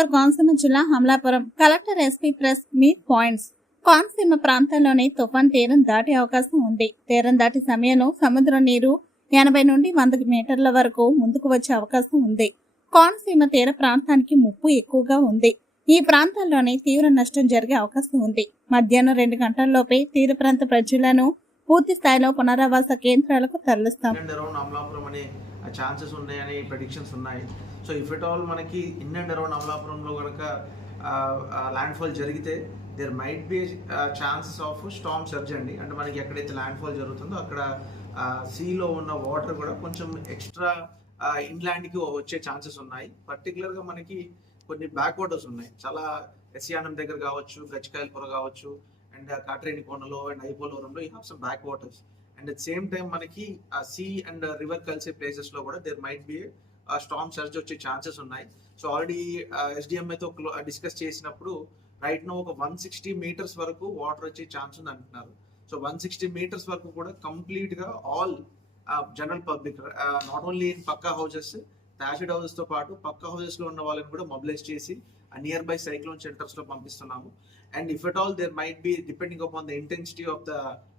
అంబేద్కర్ కోనసీమ జిల్లా Amalapuram collector SP press meet points. Konaseema ప్రాంతంలోని తుఫాన్ తీరం దాటే అవకాశం ఉంది. తీరం దాటే సమయంలో సముద్ర నీరు 80 నుండి 100 మీటర్ల వరకు ముందుకు వచ్చే అవకాశం ఉంది. కోనసీమ తీర ప్రాంతానికి ముప్పు ఎక్కువగా ఉంది. ఈ ప్రాంతాల్లోనే తీవ్ర నష్టం జరిగే అవకాశం ఉంది. మధ్యాహ్నం 2 గంటల్లోపే తీర ప్రాంత ప్రజలను పూర్తి స్థాయిలో పునరావాస కేంద్రాలకు తరలిస్తాం. ఛాన్సెస్ ఉన్నాయని ప్రెడిక్షన్స్ ఉన్నాయి. సో ఇఫ్ ఎట్ ఆల్ మనకి ఇన్ అండ్ అరౌండ్ అమలాపురంలో కనుక ల్యాండ్ ఫాల్ జరిగితే there might be chances of storm surge అండి. అంటే మనకి ఎక్కడైతే ల్యాండ్ ఫాల్ జరుగుతుందో అక్కడ సీలో ఉన్న వాటర్ కూడా కొంచెం ఎక్స్ట్రా ఇన్లాండ్కి వచ్చే ఛాన్సెస్ ఉన్నాయి. పర్టికులర్గా మనకి కొన్ని బ్యాక్ వాటర్స్ ఉన్నాయి. చాలా ఎస్యానం దగ్గర కావచ్చు, గచ్చికాయలపుర కావచ్చు, అండ్ కాట్రేని కోనలో అండ్ ఐపోలవరంలో you have some backwaters. And at same time మనకి సీ అండ్ రివర్ కలిసే ప్లేసెస్ లో కూడా there might be storm surge వచ్చే ఛాన్సెస్ ఉన్నాయి. సో ఆల్రెడీ ఎస్డిఎంఏతో డిస్కస్ చేసినప్పుడు రైట్ నో ఒక 160 మీటర్స్ వరకు వాటర్ వచ్చే ఛాన్స్ ఉంది అంటున్నారు. సో 160 మీటర్స్ వరకు కూడా కంప్లీట్ గా all general public, not only in pucca houses, thatched houses తో పాటు పక్కా హౌసెస్ లో ఉన్న వాళ్ళని కూడా మొబిలైజ్ చేసి నియర్ బై సైక్లోన్ సెంటర్స్ లో పంపిస్తున్నాము. And if at all there might be depending upon the intensity of the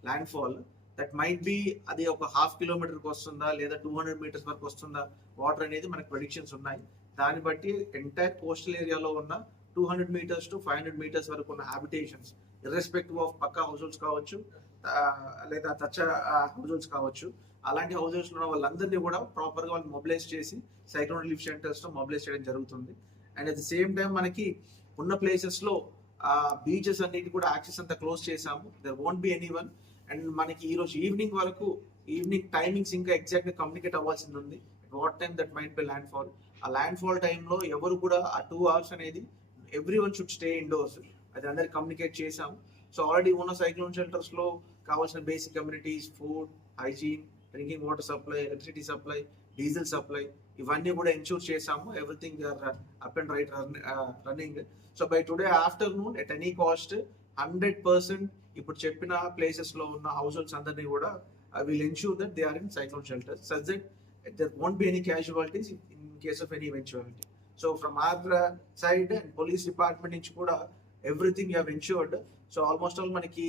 landfall, that might be అది ఒక 1/2 కిలోమీటర్కి వస్తుందా లేదా 200 మీటర్స్ వరకు వస్తుందా వాటర్ అనేది మనకి ప్రెడిక్షన్స్ ఉన్నాయి. దాన్ని బట్టి ఎంటైర్ కోస్టల్ ఏరియాలో ఉన్న 200 మీటర్స్ టు 500 మీటర్స్ వరకు ఉన్న habitations irrespective of pucca households కావచ్చు లేదా తచ్చ హౌస్ హోల్డ్స్ కావచ్చు, అలాంటి హౌస్ హోల్డ్స్ ఉన్న వాళ్ళందరినీ కూడా ప్రాపర్గా వాళ్ళు మొబిలైజ్ చేసి సైక్లోన్ రిలీఫ్ సెంటర్స్లో మొబిలైజ్ చేయడం జరుగుతుంది. And at the same time మనకి ఉన్న ప్లేసెస్లో బీచెస్ అన్నిటి కూడా యాక్సెస్ అంతా క్లోజ్ చేసాము. There won't be anyone. And మనకి ఈ రోజు ఈవినింగ్ వరకు ఈవినింగ్ టైమింగ్స్ ఇంకా ఎగ్జాక్ట్ గా కమ్యూనికేట్ అవ్వాల్సింది ఉంది. What time that might be landfall. ఆ ల్యాండ్ ఫాల్ టైంలో ఎవరు కూడా ఆ 2 hours అనేది everyone should stay indoors, అది అందరికి కమ్యూనికేట్ చేసాము. సో ఆల్రెడీ ఉన్న సైక్లోన్ షెల్టర్స్ లో కావాల్సిన basic communities, food, hygiene, drinking water supply, electricity supply, diesel supply ఇవన్నీ కూడా ఎన్షూర్ చేసాము. Everything up and right running. So by today afternoon at any cost 100% ఇప్పుడు చెప్పిన ప్లేసెస్ లో ఉన్న హౌస్ హోల్డ్స్ అందరినీ కూడా will ensure that they are in cyclone shelters such that there won't be any casualties in case of any eventuality. So from our side and police department నుంచి కూడా everything you have ensured. So almost all మనకి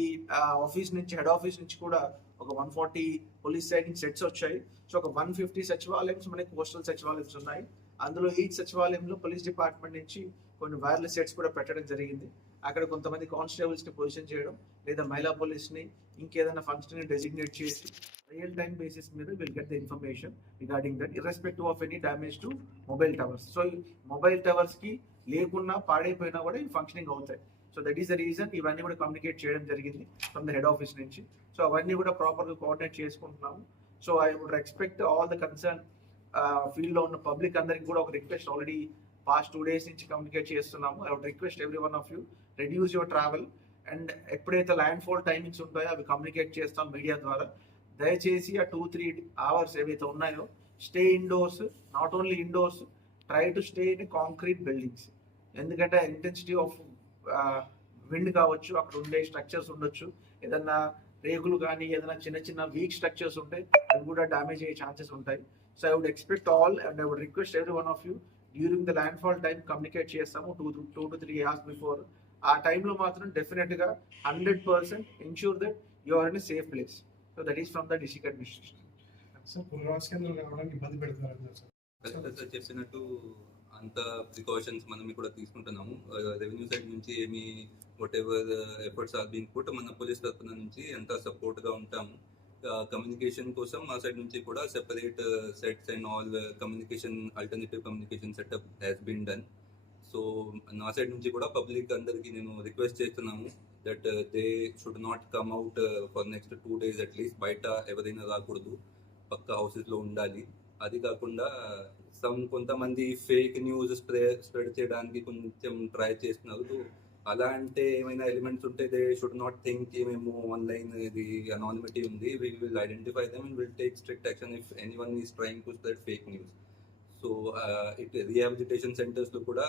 office నుంచి head office నుంచి కూడా ఒక 140 police siding sets వచ్చాయి. So ఒక 150 సచివాలయమ్స్ మనకి కోస్టల్ సచివాలయమ్స్ ఉన్నాయి. అందులో ఈ సచివాలయంలో పోలీస్ డిపార్ట్మెంట్ నుంచి కొన్ని వైర్లెస్ సెట్స్ కూడా పెట్టడం జరిగింది. అక్కడ కొంతమంది కానిస్టేబుల్స్ ని పొజిషన్ చేయడం లేదా మహిళా పోలీస్ ని ఇంకేదైనా ఫంక్షన్ ని డెసిగ్నేట్ చేసి రియల్ టైమ్ బేసిస్ మీద will get the information regarding that irrespective of any damage to mobile towers. So ఈ మొబైల్ టవర్స్ కి లేకున్నా పాడైపోయినా కూడా ఇవి ఫంక్షనింగ్ అవుతాయి. So that is the reason ఇవన్నీ కూడా కమ్యూనికేట్ చేయడం జరిగింది ఫ్రమ్ ద హెడ్ ఆఫీస్ నుంచి. సో అవన్నీ కూడా ప్రాపర్ గా కోఆర్డినేట్ చేసుకుంటున్నాము. So I would expect all the concern field లో ఉన్న పబ్లిక్ అందరికి కూడా ఒక రిక్వెస్ట్ ఆల్రెడీ పాస్ట్ 2 days నుంచి కమ్యూనికేట్ చేస్తున్నాము. I would request everyone of you reduce your travel. And ఎప్పుడైతే ల్యాండ్ ఫాల్ టైమింగ్స్ ఉంటాయో అవి కమ్యూనికేట్ చేస్తాం మీడియా ద్వారా. దయచేసి ఆ 2-3 hours ఏవైతే ఉన్నాయో stay indoors, not only indoors, try to stay in concrete buildings. ఎందుకంటే ఇంటెన్సిటీ ఆఫ్ విండ్ కావచ్చు, అక్కడ ఉండే స్ట్రక్చర్స్ ఉండొచ్చు, ఏదన్నా రేకులు కానీ ఏదైనా చిన్న చిన్న వీక్ స్ట్రక్చర్స్ ఉంటాయి, అవి కూడా డ్యామేజ్ అయ్యే ఛాన్సెస్ ఉంటాయి. So I would expect all and I would request everyone of you during the landfall time communicate చేస్తాము 2 to 3 hours బిఫోర్. ఆ టైంలో మాత్రం డెఫినెట్ గా 100% ensure that you are in a safe place. So that is from the district administration. చెప్పినట్టు అంత precautions మనం కూడా తీసుకుంటున్నాము. రెవెన్యూ సైడ్ నుంచి ఏమి whatever efforts are being put, మన పోలీస్ తరఫున నుంచి ఎంత సపోర్ట్ గా ఉంటాము. కమ్యూనికేషన్ కోసం మా సైడ్ నుంచి కూడా separate sets and all communication alternative communication setup has been done. So నా సైడ్ నుంచి కూడా పబ్లిక్ అందరికీ నేను రిక్వెస్ట్ చేస్తున్నాము that they should not come out for next 2 days at least. బయట ఎవరైనా రాకూడదు, పక్క హౌసెస్లో ఉండాలి. అది కాకుండా కొంతమంది ఫేక్ న్యూస్ స్ప్రెడ్ చేయడానికి కొంచెం ట్రై చేస్తున్నారు. అలా అంటే ఏమైనా ఎలిమెంట్స్ ఉంటే దే షుడ్ నాట్ థింక్ మేము ఆన్లైన్ ఇది అనానిమిటీ ఉంది. We will identify them and will take strict action if anyone is trying to spread fake news. So rehabilitation సెంటర్స్లో కూడా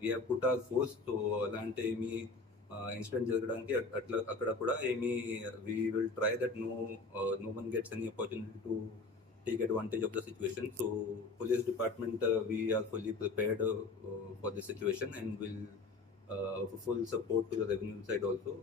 we have put our force. So అలాంటి ఏమి incident జరగడానికి అక్కడ కూడా ఏమి we will try that no one gets any opportunity to take advantage of the situation. So police department, we are fully prepared for this situation and will full support to the revenue side also.